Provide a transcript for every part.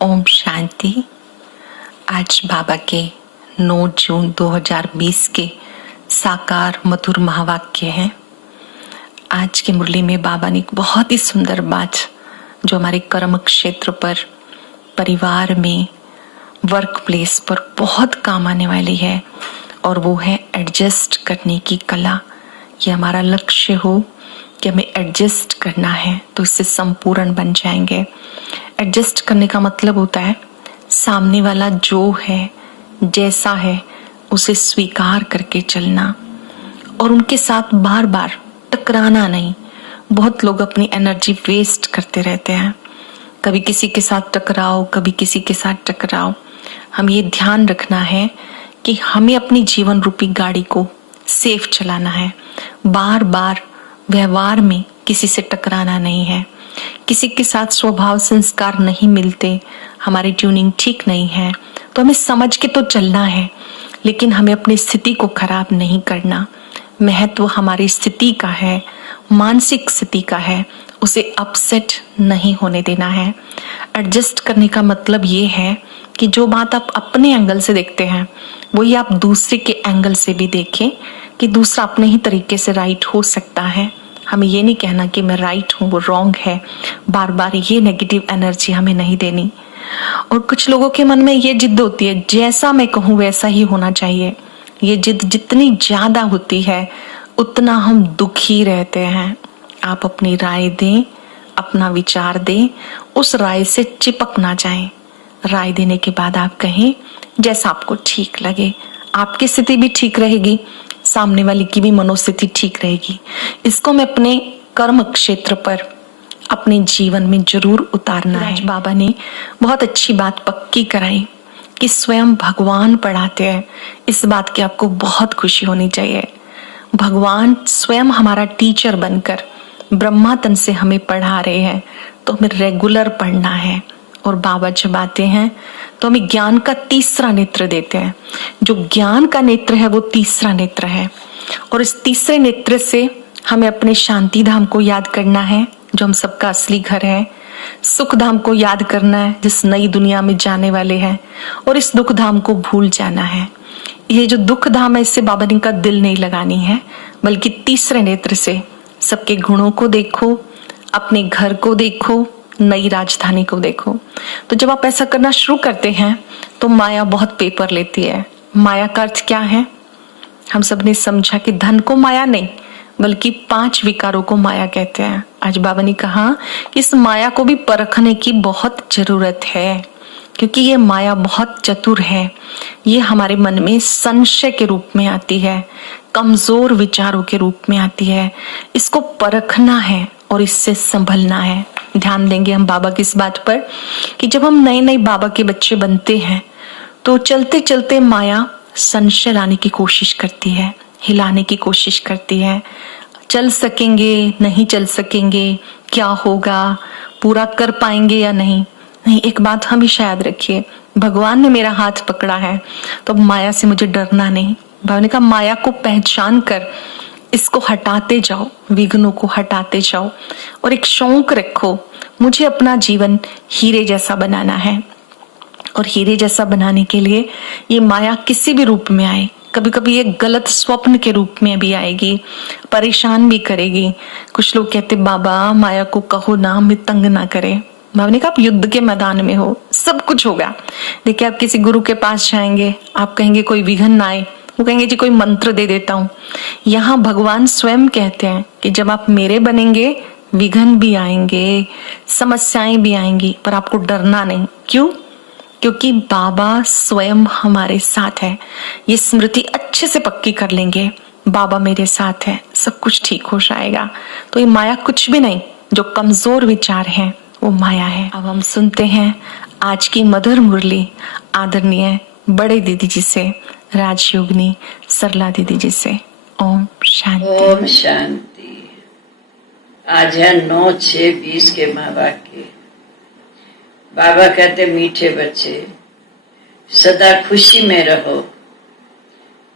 ओम शांति। आज बाबा के 9 जून 2020 के साकार मधुर महावाक्य हैं। आज की मुरली में बाबा ने एक बहुत ही सुंदर बात जो हमारे कर्म क्षेत्र पर, परिवार में, वर्क प्लेस पर बहुत काम आने वाली है, और वो है एडजस्ट करने की कला। ये हमारा लक्ष्य हो कि हमें एडजस्ट करना है तो इससे संपूर्ण बन जाएंगे। एडजस्ट करने का मतलब होता है सामने वाला जो है, जैसा है, उसे स्वीकार करके चलना और उनके साथ बार बार टकराना नहीं। बहुत लोग अपनी एनर्जी वेस्ट करते रहते हैं, कभी किसी के साथ टकराओ, कभी किसी के साथ टकराओ। हम ये ध्यान रखना है कि हमें अपनी जीवन रूपी गाड़ी को सेफ चलाना है। बार बार व्यवहार में किसी से टकराना नहीं है। किसी के साथ स्वभाव संस्कार नहीं मिलते, हमारी ट्यूनिंग ठीक नहीं है तो हमें समझ के तो चलना है, लेकिन हमें अपनी स्थिति को खराब नहीं करना। महत्व हमारी स्थिति का है, मानसिक स्थिति का है, उसे अपसेट नहीं होने देना है। एडजस्ट करने का मतलब ये है कि जो बात आप अपने एंगल से देखते हैं वही आप दूसरे के एंगल से भी देखें कि दूसरा अपने ही तरीके से राइट हो सकता है। हमें ये नहीं कहना कि मैं राइट हूँ, वो रॉन्ग है। बार बार ये नेगेटिव एनर्जी हमें नहीं देनी। और कुछ लोगों के मन में ये जिद होती है, जैसा मैं कहूँ वैसा ही होना चाहिए। ये जिद जितनी ज्यादा होती है उतना हम दुखी रहते हैं। आप अपनी राय दें, अपना विचार दें, उस राय से चिपक ना जाएं। राय देने के बाद आप कहें जैसा आपको ठीक लगे। आपकी स्थिति भी ठीक रहेगी, सामने वाले की भी मनोस्थिति ठीक रहेगी। इसको मैं अपने कर्म क्षेत्र पर, अपने जीवन में जरूर उतारना है। बाबा ने बहुत अच्छी बात पक्की कराई कि स्वयं भगवान पढ़ाते हैं। इस बात की आपको बहुत खुशी होनी चाहिए। भगवान स्वयं हमारा टीचर बनकर ब्रह्मा तन से हमें पढ़ा रहे हैं, तो हमें रेगुलर पढ़ना है। और बाबा जब आते हैं तो हमें ज्ञान का तीसरा नेत्र देते हैं। जो ज्ञान का नेत्र है वो तीसरा नेत्र है, और इस तीसरे नेत्र से हमें अपने शांति धाम को याद करना है, जो हम सबका असली घर है। सुख धाम को याद करना है, जिस नई दुनिया में जाने वाले हैं, और इस दुख धाम को भूल जाना है। ये जो दुख धाम है इससे बाबा ने का दिल नहीं लगानी है, बल्कि तीसरे नेत्र से सबके गुणों को देखो, अपने घर को देखो, नई राजधानी को देखो। तो जब आप ऐसा करना शुरू करते हैं तो माया बहुत पेपर लेती है। माया का अर्थ क्या है? हम सब ने समझा कि धन को माया नहीं, बल्कि 5 विकारों को माया कहते हैं। आज बाबा ने कहा कि इस माया को भी परखने की बहुत जरूरत है, क्योंकि ये माया बहुत चतुर है। ये हमारे मन में संशय के रूप में आती है, कमजोर विचारों के रूप में आती है। इसको परखना है और इससे संभलना है। ध्यान देंगे हम बाबा की इस बात पर कि जब हम नए नए बाबा के बच्चे बनते हैं तो चलते चलते माया संशय लाने की कोशिश करती है, हिलाने की कोशिश करती है। चल सकेंगे, नहीं चल सकेंगे, क्या होगा, पूरा कर पाएंगे या नहीं। नहीं, एक बात हमेशा याद रखिए, भगवान ने मेरा हाथ पकड़ा है तो माया से मुझे डरना नहीं। बाबा ने कहा माया को पहचान कर इसको हटाते जाओ, विघ्नों को हटाते जाओ, और एक शौक रखो, मुझे अपना जीवन हीरे जैसा बनाना है। और हीरे जैसा बनाने के लिए ये माया किसी भी रूप में आए, कभी कभी ये गलत स्वप्न के रूप में भी आएगी, परेशान भी करेगी। कुछ लोग कहते बाबा माया को कहो ना, हमें तंग ना करे। बाबा ने कहा आप युद्ध के मैदान में हो, सब कुछ होगा। देखिए आप किसी गुरु के पास जाएंगे, आप कहेंगे कोई विघ्न ना आए, वो कहेंगे जी कोई मंत्र दे देता हूँ। यहाँ भगवान स्वयं कहते हैं कि जब आप मेरे बनेंगे विघ्न भी आएंगे, समस्याएं भी आएंगी, पर आपको डरना नहीं। क्यों? क्योंकि बाबा स्वयं हमारे साथ है। ये स्मृति अच्छे से पक्की कर लेंगे, बाबा मेरे साथ है, सब कुछ ठीक हो जाएगा। तो ये माया कुछ भी नहीं, जो कमजोर विचार हैं वो माया है। अब हम सुनते हैं आज की मधुर मुरली आदरणीय बड़े दीदी जी से, राजयोगिनी सरला दीदी जी से। ओम शांति। ओम शांति। आज है 9/6/20 के महावाक्य। बाबा कहते मीठे बच्चे सदा खुशी में रहो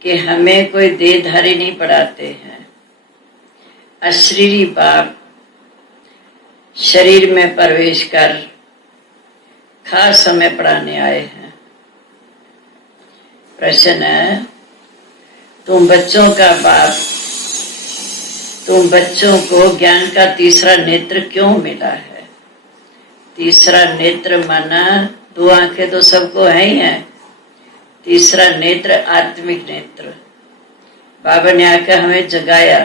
कि हमें कोई देहधारी नहीं पढ़ाते हैं। अशरीरी बाप शरीर में प्रवेश कर खास हमें पढ़ाने आए हैं। प्रश्न है, तुम बच्चों का बाप, तुम बच्चों को ज्ञान का तीसरा नेत्र क्यों मिला है? तीसरा नेत्र माना दो आंखें तो सबको है ही है, तीसरा नेत्र आत्मिक नेत्र। बाबा ने आकर हमें जगाया।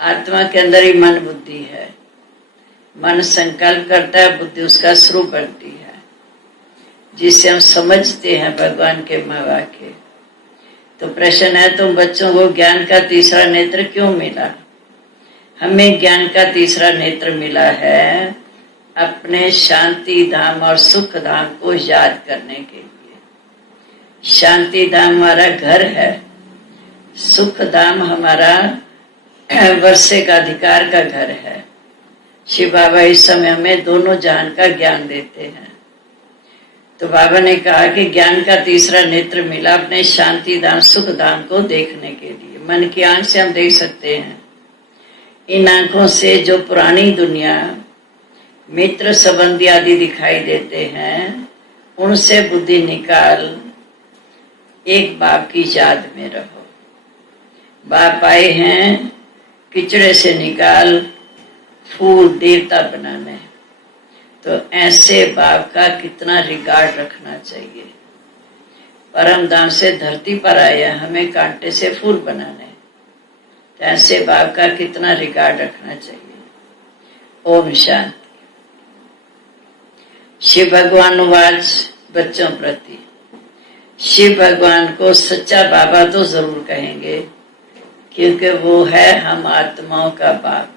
आत्मा के अंदर ही मन बुद्धि है। मन संकल्प करता है, बुद्धि उसका स्वरूप बनती है, जिससे हम समझते हैं भगवान के महावाक्य। तो प्रश्न है, तुम बच्चों को ज्ञान का तीसरा नेत्र क्यों मिला? हमें ज्ञान का तीसरा नेत्र मिला है अपने शांति धाम और सुख धाम को याद करने के लिए। शांति धाम हमारा घर है, सुख धाम हमारा वर्षे का अधिकार का घर है। शिव बाबा इस समय हमें दोनों जहान का ज्ञान देते हैं। तो बाबा ने कहा कि ज्ञान का तीसरा नेत्र मिला अपने शांति धाम सुख धाम को देखने के लिए। मन की आंख से हम देख सकते हैं। इन आंखों से जो पुरानी दुनिया, मित्र संबंधी आदि दिखाई देते हैं, उनसे बुद्धि निकाल एक बाप की याद में रहो। बाप आए हैं किचड़े से निकाल फूल देवता बनाने। तो ऐसे बाप का कितना रिगार्ड रखना चाहिए। परम धाम से धरती पर आया हमें कांटे से फूल बनाने, तो ऐसे बाप का कितना रिगार्ड रखना चाहिए। ओम शांति। शिव भगवान वाच बच्चों प्रति। शिव भगवान को सच्चा बाबा तो जरूर कहेंगे, क्योंकि वो है हम आत्माओं का बाप।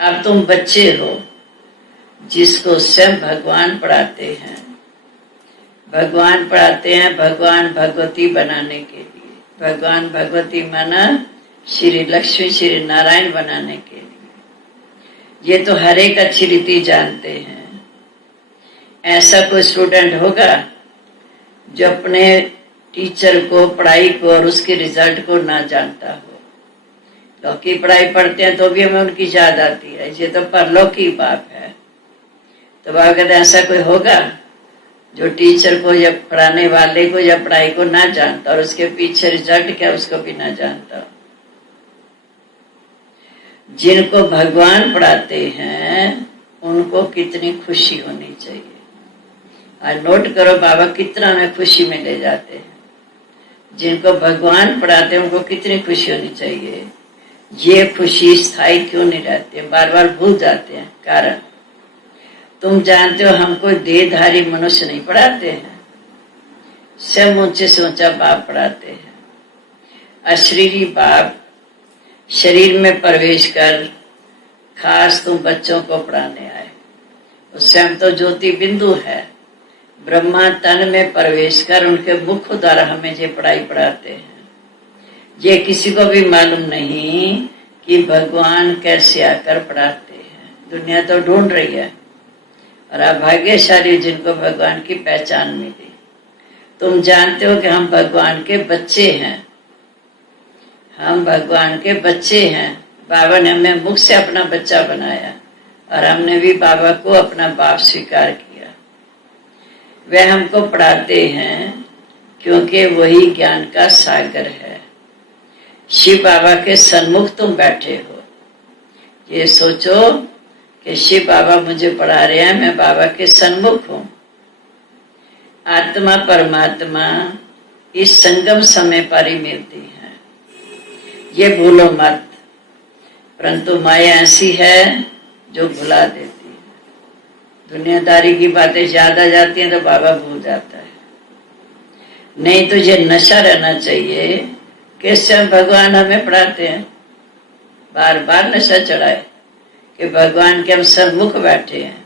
अब तुम बच्चे हो जिसको स्वयं भगवान पढ़ाते हैं। भगवान पढ़ाते हैं भगवान भगवती बनाने के लिए। भगवान भगवती माना श्री लक्ष्मी श्री नारायण बनाने के लिए। ये तो हर एक अच्छी रीति जानते हैं। ऐसा कोई स्टूडेंट होगा जो अपने टीचर को, पढ़ाई को और उसके रिजल्ट को ना जानता हो? लौकी पढ़ाई पढ़ते हैं तो भी हमें उनकी याद आती है, ये तो परलौकी बाप है। तो बाप कहते हैं ऐसा कोई होगा जो टीचर को या पढ़ाने वाले को या पढ़ाई को ना जानता और उसके पीछे रिजल्ट क्या उसको भी ना जानता? जिनको भगवान पढ़ाते हैं उनको कितनी खुशी होनी चाहिए। आज नोट करो बाबा कितना हमें खुशी में ले जाते हैं। जिनको भगवान पढ़ाते हैं उनको कितनी खुशी होनी चाहिए। ये खुशी स्थायी क्यों नहीं रहती, बार बार भूल जाते हैं। कारण तुम जानते हो हम कोई देहधारी मनुष्य नहीं पढ़ाते हैं, स्वयं ऊंचे से ऊंचा बाप पढ़ाते हैं। अशरीरी बाप शरीर में प्रवेश कर खास तुम बच्चों को पढ़ाने आए। स्वयं तो ज्योति बिंदु है, ब्रह्मा तन में प्रवेश कर उनके मुख द्वारा हमें ये पढ़ाई पढ़ाते हैं। ये किसी को भी मालूम नहीं कि भगवान कैसे आकर पढ़ाते हैं। दुनिया तो ढूंढ रही है और आप भाग्यशाली जिनको भगवान की पहचान मिली। तुम जानते हो कि हम भगवान के बच्चे हैं। हम भगवान के बच्चे हैं। बाबा ने हमें मुख से अपना बच्चा बनाया और हमने भी बाबा को अपना बाप स्वीकार किया। वह हमको पढ़ाते हैं क्योंकि वही ज्ञान का सागर है। शिव बाबा के सन्मुख तुम बैठे हो। ये सोचो कि शिव बाबा मुझे पढ़ा रहे हैं, मैं बाबा के सन्मुख हूं। आत्मा परमात्मा इस संगम समय पर ही मिलती है, ये भूलो मत। परंतु माया ऐसी है जो भुला देती है। दुनियादारी की बातें याद आ जाती हैं तो बाबा भूल जाता है। नहीं तो ये नशा रहना चाहिए कि स्वयं भगवान हमें पढ़ाते हैं। बार बार नशा चढ़ाए कि भगवान के हम सन्मुख बैठे हैं।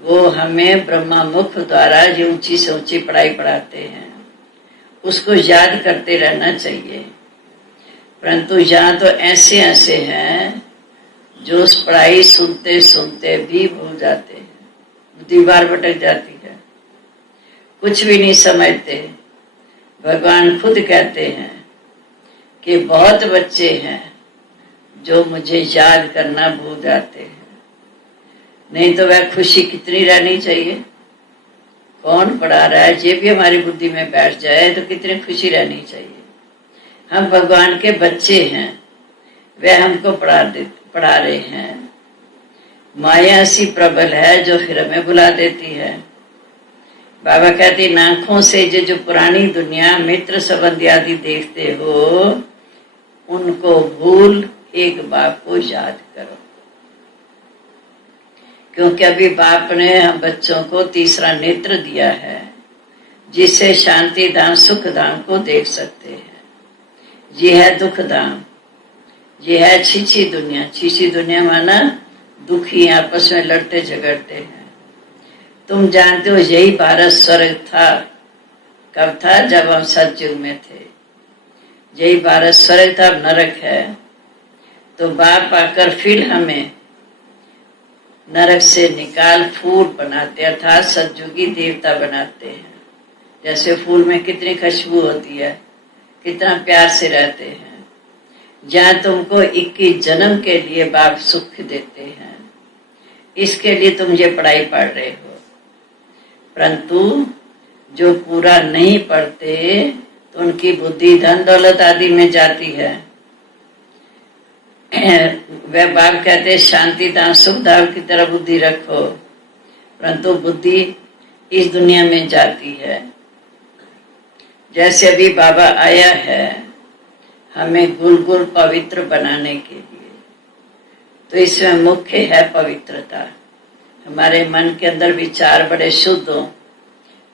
वो हमें ब्रह्मा मुख द्वारा जो ऊंची से ऊंची पढ़ाई पढ़ाते हैं उसको याद करते रहना चाहिए। परंतु यहाँ तो ऐसे ऐसे हैं जो उस पढ़ाई सुनते सुनते भी भूल जाते हैं, बुद्धि बार भटक जाती है, कुछ भी नहीं समझते। भगवान खुद कहते हैं कि बहुत बच्चे हैं जो मुझे याद करना भूल जाते हैं। नहीं तो वह खुशी कितनी रहनी चाहिए। कौन पढ़ा रहा है ये भी हमारी बुद्धि में बैठ जाए तो कितनी खुशी रहनी चाहिए। हम भगवान के बच्चे हैं, वह हमको पढ़ा रहे हैं। माया ऐसी प्रबल है जो फिर हमें बुला देती है। बाबा कहते नाखों से ये जो पुरानी दुनिया मित्र संबंधी आदि देखते हो उनको भूल एक बाप को याद करो, क्योंकि अभी बाप ने हम बच्चों को तीसरा नेत्र दिया है जिससे शांति धाम सुख धाम को देख सकते हैं। ये है दुख धाम, ये है छीछी दुनिया। छीछी दुनिया माना दुखी आपस में लड़ते झगड़ते हैं। तुम जानते हो यही भारत स्वर्ग था। कब था? जब हम सतयुग में थे। यही भारत स्वर्ग था, अब नरक है। तो बाप आकर फिर हमें नरक से निकाल फूल बनाते अर्थात सतयुगी देवता बनाते हैं। जैसे फूल में कितनी खुशबू होती है, कितना प्यार से रहते हैं। जहाँ तुमको 21 जन्म के लिए बाप सुख देते हैं, इसके लिए तुम ये पढ़ाई पढ़ रहे हो। परंतु जो पूरा नहीं पढ़ते तो उनकी बुद्धि धन दौलत आदि में जाती है। वह बाप कहते शांति धाम सुख धाम की तरह बुद्धि रखो, परंतु बुद्धि इस दुनिया में जाती है। जैसे अभी बाबा आया है हमें गुल पवित्र बनाने के लिए, तो इसमें मुख्य है पवित्रता। हमारे मन के अंदर विचार बड़े शुद्ध हो,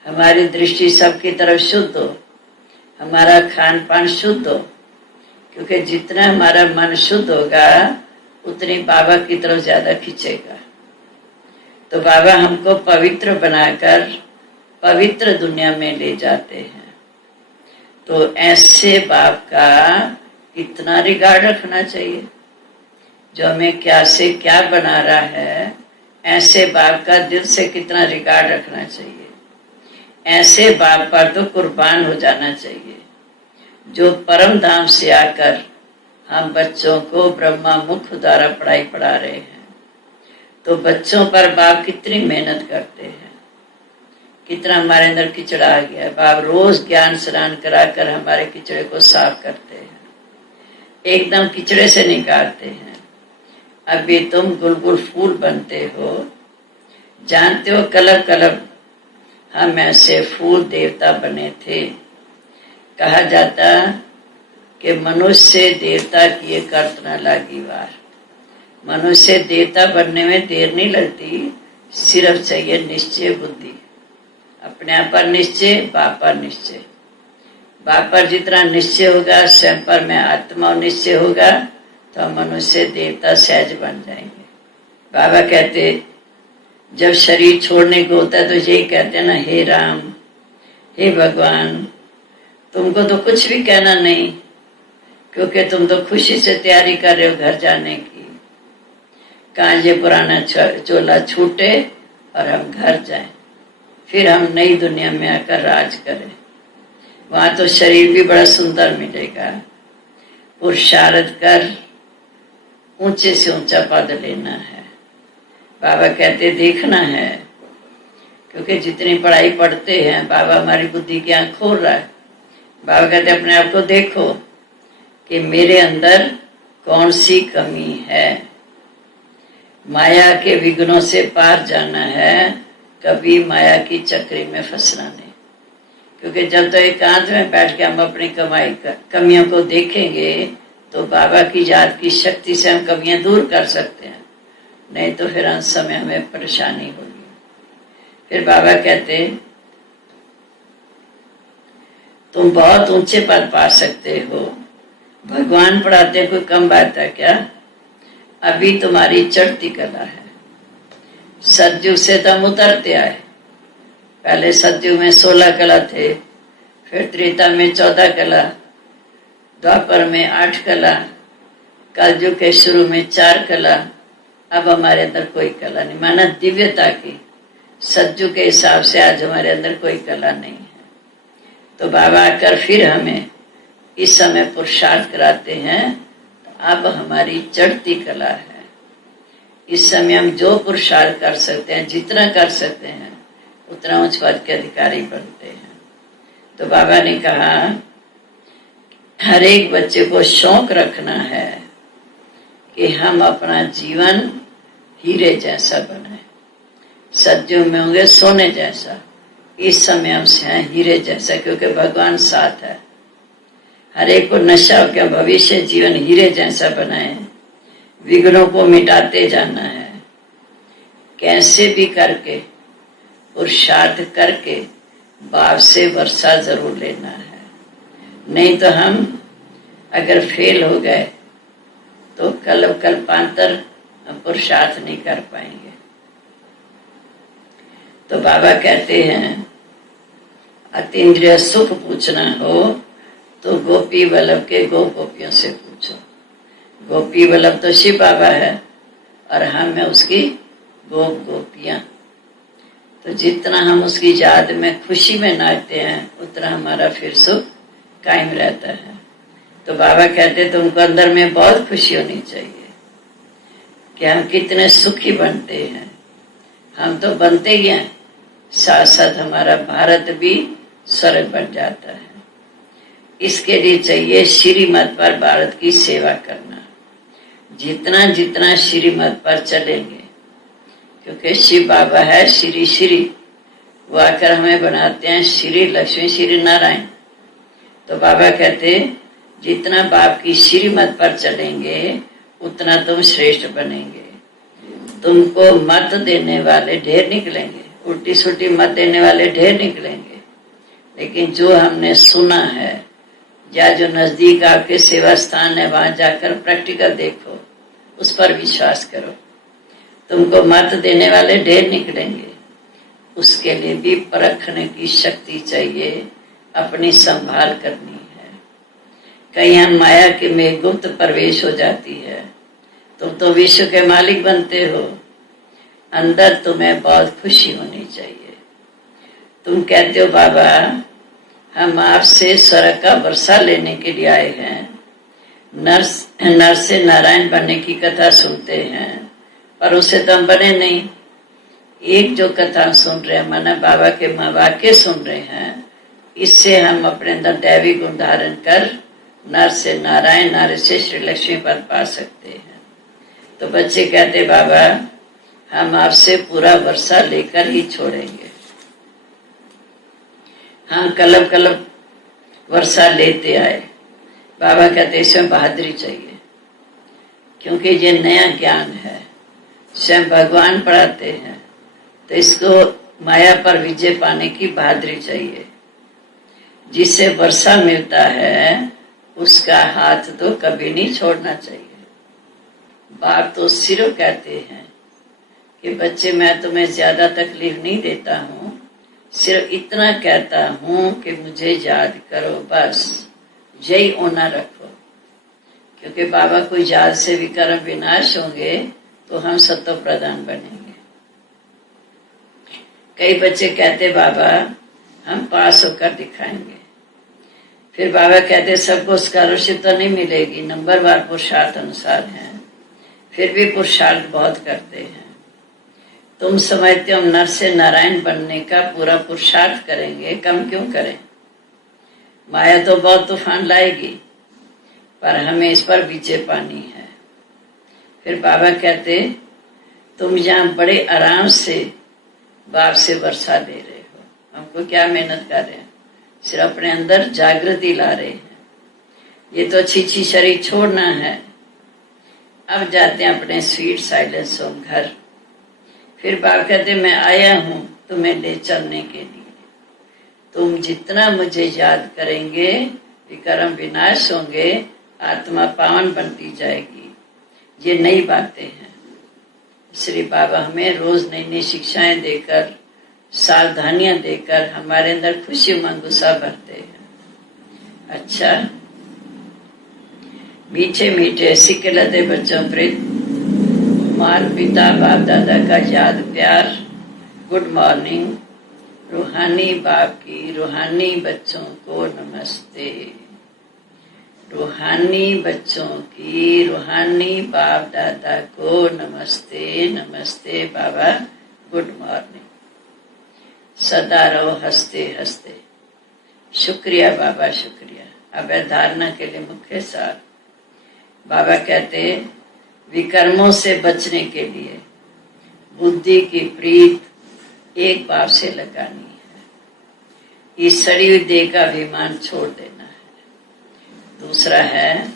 हमारी दृष्टि सबकी तरफ शुद्ध हो, हमारा खान पान शुद्ध हो, क्योंकि जितना हमारा मन शुद्ध होगा उतनी बाबा की तरफ ज्यादा खींचेगा। तो बाबा हमको पवित्र बनाकर पवित्र दुनिया में ले जाते हैं। तो ऐसे बाप का कितना रिगार्ड रखना चाहिए, जो हमें क्या से क्या बना रहा है। ऐसे बाप का दिल से कितना रिगार्ड रखना चाहिए। ऐसे बाप पर तो कुर्बान हो जाना चाहिए, जो परम धाम से आकर हम बच्चों को ब्रह्मा मुख द्वारा पढ़ाई पढ़ा रहे हैं। तो बच्चों पर बाप कितनी मेहनत करते हैं, कितना हमारे अंदर किचड़ा आ गया है। बाप रोज ज्ञान स्नान कराकर हमारे किचड़े को साफ करते हैं, एकदम किचड़े से निकालते हैं। अभी तुम गुलगुल फूल बनते हो, जानते हो कलर कलर हम ऐसे फूल देवता बने थे। कहा जाता कि मनुष्य देवता किए करत न लागी वार। मनुष्य देवता बनने में देर नहीं लगती, सिर्फ चाहिए निश्चय बुद्धि। अपने आप पर निश्चय, बाप पर निश्चय। बाप पर जितना निश्चय होगा, स्वयं पर में आत्मा निश्चय होगा, तो मनुष्य देवता सहज बन जाएंगे। बाबा कहते जब शरीर छोड़ने को होता है तो यही कहते हैं ना, हे राम हे भगवान, तुमको तो कुछ भी कहना नहीं, क्योंकि तुम तो खुशी से तैयारी कर रहे हो घर जाने की। कहाँ ये पुराना चोला छूटे और हम घर जाएं, फिर हम नई दुनिया में आकर राज करें। वहां तो शरीर भी बड़ा सुंदर मिलेगा। पुरुषार्थ कर ऊंचे से ऊंचा पद लेना है। बाबा कहते देखना है, क्योंकि जितनी पढ़ाई पढ़ते हैं बाबा हमारी बुद्धि की आंख खोल रहा है। बाबा कहते अपने आप को देखो कि मेरे अंदर कौन सी कमी है। माया के विघ्नों से पार जाना है, कभी माया की चक्री में फंसना नहीं। क्योंकि जब तक एकांत में बैठ के हम अपनी कमियों को देखेंगे तो बाबा की याद की शक्ति से हम कमियां दूर कर सकते हैं, नहीं तो फिर अंत समय हमें परेशानी होगी। फिर बाबा कहते तुम बहुत ऊंचे पद पा सकते हो। भगवान पढ़ाते कोई कम बात है क्या? अभी तुम्हारी चढ़ती कला है। सतयुग से तो हम उतरते आए। पहले सतयुग में 16 कला थे, फिर त्रेता में 14 कला, द्वापर में 8 कला, कलयुग के शुरू में 4 कला। अब हमारे अंदर कोई कला नहीं, माना दिव्यता की। सतयुग के हिसाब से आज हमारे अंदर कोई कला नहीं है। तो बाबा आकर फिर हमें इस समय पुरुषार्थ कराते हैं। तो अब हमारी चढ़ती कला है, इस समय हम जो पुरुषार्थ कर सकते हैं, जितना कर सकते हैं, उतना उच्च पद के अधिकारी बनते हैं। तो बाबा ने कहा हर एक बच्चे को शौक रखना है कि हम अपना जीवन हीरे जैसा बनाए, सदियों में होंगे सोने जैसा। इस समय हमसे हैं हीरे जैसा, क्योंकि भगवान साथ है। हर एक को नशा हो गया, भविष्य जीवन हीरे जैसा बनाए, विघ्नों को मिटाते जाना है। कैसे भी करके पुरुषार्थ करके बाप से वर्षा जरूर लेना है, नहीं तो हम अगर फेल हो गए तो कल्पांतर पुरुषार्थ नहीं कर पाएंगे। तो बाबा कहते हैं अतीन्द्रिय सुख पूछना हो तो गोपी वल्लभ के गोपियों से पूछो। गोपी वल्लभ तो शिव बाबा है और हम है उसकी गोपियां। तो जितना हम उसकी याद में खुशी में नाचते हैं, उतना हमारा फिर सुख कायम रहता है। तो बाबा कहते तुमको अंदर में बहुत खुशी होनी चाहिए कि हम कितने सुखी बनते हैं। हम तो बनते ही हैं, साथ साथ हमारा भारत भी स्वर्ग बन जाता है। इसके लिए चाहिए श्रीमत पर भारत की सेवा करना। जितना जितना श्रीमत पर चलेंगे, क्योंकि शिव बाबा है श्री श्री, वो आकर हमें बनाते हैं श्री लक्ष्मी श्री नारायण। तो बाबा कहते जितना बाप की श्रीमत पर चलेंगे उतना तुम श्रेष्ठ बनेंगे। तुमको मत देने वाले ढेर निकलेंगे, उल्टी सुल्टी मत देने वाले ढेर निकलेंगे, लेकिन जो हमने सुना है या जो नजदीक आपके सेवा स्थान है वहां जाकर प्रैक्टिकल देखो, उस पर विश्वास करो। तुमको मत देने वाले ढेर निकलेंगे, उसके लिए भी परखने की शक्ति चाहिए, अपनी संभाल करनी है। कहीं हम माया के में गुप्त प्रवेश हो जाती है, तुम तो विश्व के मालिक बनते हो, अंदर तुम्हें बहुत खुशी होनी चाहिए। तुम कहते हो बाबा हम आपसे स्वर्ग का वर्षा लेने के लिए आए हैं, नर से नारायण बनने की कथा सुनते हैं, पर उसे तो हम बने नहीं। एक जो कथा सुन रहे हैं, माना बाबा के वाक्य सुन रहे हैं, इससे हम अपने अंदर दैवी गुण धारण कर नर से नारायण, नारी से श्री लक्ष्मी पद पा सकते हैं। तो बच्चे कहते बाबा हम आपसे पूरा वर्षा लेकर ही छोड़ेंगे। हाँ, कलब कलब वर्षा लेते आए। बाबा कहते इसमें बहादुरी चाहिए, क्योंकि ये नया ज्ञान है, स्वयं भगवान पढ़ाते हैं, तो इसको माया पर विजय पाने की बहादुरी चाहिए। जिससे वर्षा मिलता है उसका हाथ तो कभी नहीं छोड़ना चाहिए। बाप तो सिर्फ कहते हैं कि बच्चे मैं तुम्हें ज्यादा तकलीफ नहीं देता हूँ, सिर्फ इतना कहता हूँ कि मुझे याद करो, बस यही ओना रखो। क्योंकि बाबा को याद से विकर्म विनाश होंगे तो हम सत्व प्रधान बनेंगे। कई बच्चे कहते बाबा हम पास होकर दिखाएंगे, फिर बाबा कहते सबको स्कॉलरशिप तो नहीं मिलेगी, नंबरवार पुरुषार्थ अनुसार है, फिर भी पुरुषार्थ बहुत करते हैं। तुम समझते हो हम नर से नारायण बनने का पूरा पुरुषार्थ करेंगे, कम क्यों करें? माया तो बहुत तूफान लाएगी, पर हमें इस पर विजय पानी है। फिर बाबा कहते तुम यहाँ बड़े आराम से बाप से वर्षा ले रहे हो, हमको क्या मेहनत कर रहे हैं, सिर्फ अपने अंदर जागृति ला रहे हैं। ये तो अच्छी शरीर छोड़ना है, अब जाते हैं अपने स्वीट साइलेंस होम घर। फिर बाप कहते मैं आया हूं तुम्हें ले चलने के लिए, तुम जितना मुझे याद करेंगे विकर्म विनाश होंगे, आत्मा पावन बनती जाएगी। ये नई बातें हैं, इसलिए बाबा हमें रोज नई नई शिक्षाएं देकर, सावधानियां देकर हमारे अंदर खुशी मंगुसा भरते हैं। अच्छा, मीठे मीठे सिकलते बच्चों प्रीत, माता पिता बाप दादा का याद प्यार, गुड मॉर्निंग। रूहानी बाप की रूहानी बच्चों को नमस्ते। रूहानी बच्चों की, रूहानी बाप दादा को नमस्ते नमस्ते बाबा, गुड मॉर्निंग। सदा रहो हंसते हंसते। शुक्रिया बाबा, शुक्रिया। अब धारणा के लिए मुख्य सार बाबा कहते, विकर्मों से बचने के लिए बुद्धि की प्रीत एक बार से लगानी है। इस सड़ी हुई देह का अभिमान छोड़ देना है। दूसरा है,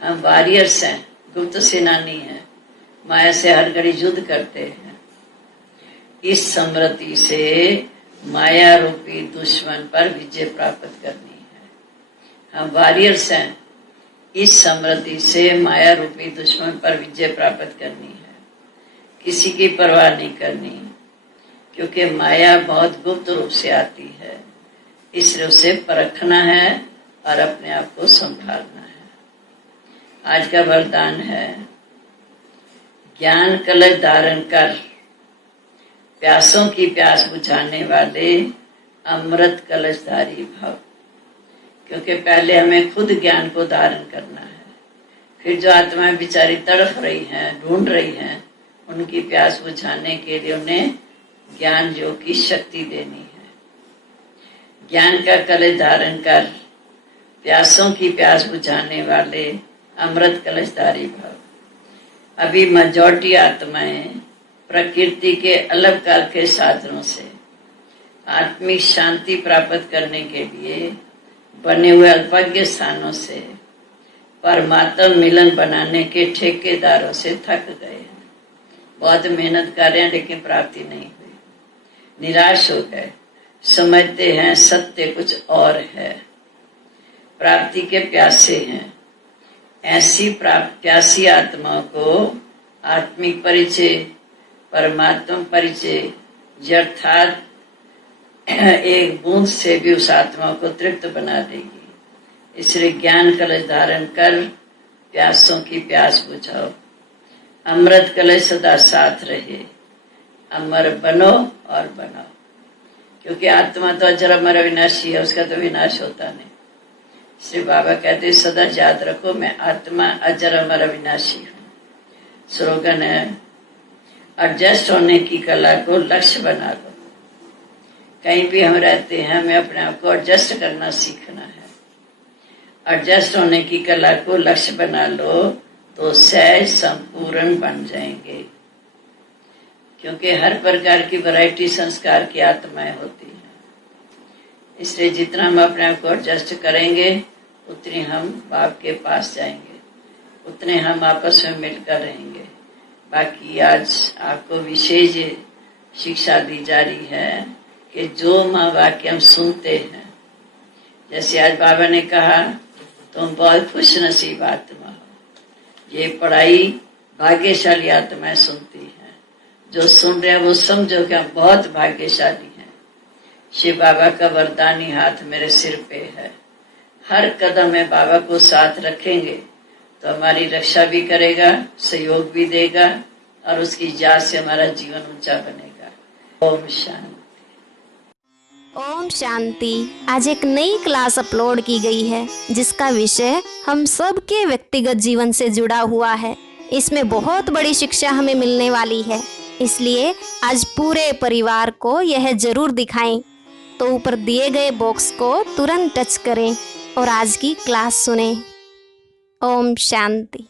हम वॉरियर्स हैं, गुप्त सेनानी हैं, माया से हर घड़ी युद्ध करते हैं। इस समृद्धि से माया रूपी दुश्मन पर विजय प्राप्त करनी है। हम वॉरियर्स हैं, इस समृद्धि से माया रूपी दुश्मन पर विजय प्राप्त करनी है। किसी की परवाह नहीं करनी, क्योंकि माया बहुत गुप्त रूप से आती है, इसलिए उसे परखना है और अपने आप को संभालना है। आज का वरदान है, ज्ञान कलश धारण कर प्यासों की प्यास बुझाने वाले अमृत कलशधारी भव। क्योंकि पहले हमें खुद ज्ञान को धारण करना है, फिर जो आत्माएं बेचारी तड़फ रही हैं, ढूंढ रही हैं, उनकी प्यास बुझाने के लिए उन्हें ज्ञान योग की शक्ति देनी है। ज्ञान का कलश धारण कर प्यासों की प्यास बुझाने वाले अमृत कलशधारी भव। अभी मेजॉरिटी आत्माएं प्रकृति के अलग काल के साधनों से आत्मिक शांति प्राप्त करने के लिए बने हुए अल्पज्ञ स्थानों से परमात्मा मिलन बनाने के ठेकेदारों से थक गए हैं। बहुत मेहनत कर रहे हैं, लेकिन प्राप्ति नहीं हुई। निराश हो गए, समझते हैं सत्य कुछ और है, प्राप्ति के प्यासे हैं। ऐसी प्यासी आत्माओं को आत्मिक परिचय, परमात्मा परिचय, अर्थात एक बूंद से भी उस आत्मा को तृप्त बना देगी। इसलिए ज्ञान कलश धारण कर प्यासों की प्यास बुझाओ। अमृत कलश सदा साथ रहे, अमर बनो और बनाओ। क्योंकि आत्मा तो अजर अमर अविनाशी है, उसका तो विनाश होता नहीं। श्री बाबा कहते, सदा याद रखो, मैं आत्मा अजर अमर अविनाशी हूँ। स्लोगन है, एडजस्ट होने की कला को लक्ष्य बना लो। कहीं भी हम रहते हैं, हमें अपने आप को एडजस्ट करना सीखना है। एडजस्ट होने की कला को लक्ष्य बना लो तो सहज संपूर्ण बन जाएंगे। क्योंकि हर प्रकार की वैरायटी संस्कार की आत्माएं होती हैं। इसलिए जितना हम अपने आप को एडजस्ट करेंगे, उतनी हम बाप के पास जाएंगे, उतने हम आपस में मिलकर रहेंगे। बाकी आज आपको विशेष शिक्षा दी जा रही है कि जो माँ वाक्य हम सुनते हैं, जैसे आज बाबा ने कहा, तुम बहुत खुश नसीब आत्मा हो। ये पढ़ाई भाग्यशाली आत्माएं सुनती हैं। जो सुन रहे हैं वो समझो कि हम बहुत भाग्यशाली हैं। शिव बाबा का वरदानी हाथ मेरे सिर पे है। हर कदम में बाबा को साथ रखेंगे तो हमारी रक्षा भी करेगा, सहयोग भी देगा और उसकी याद से हमारा जीवन ऊंचा बनेगा। ओम शांति। ओम शांति। आज एक नई क्लास अपलोड की गई है, जिसका विषय हम सब के व्यक्तिगत जीवन से जुड़ा हुआ है। इसमें बहुत बड़ी शिक्षा हमें मिलने वाली है, इसलिए आज पूरे परिवार को यह जरूर दिखाएं। तो ऊपर दिए गए बॉक्स को तुरंत टच करें और आज की क्लास सुनें। ओम शांति।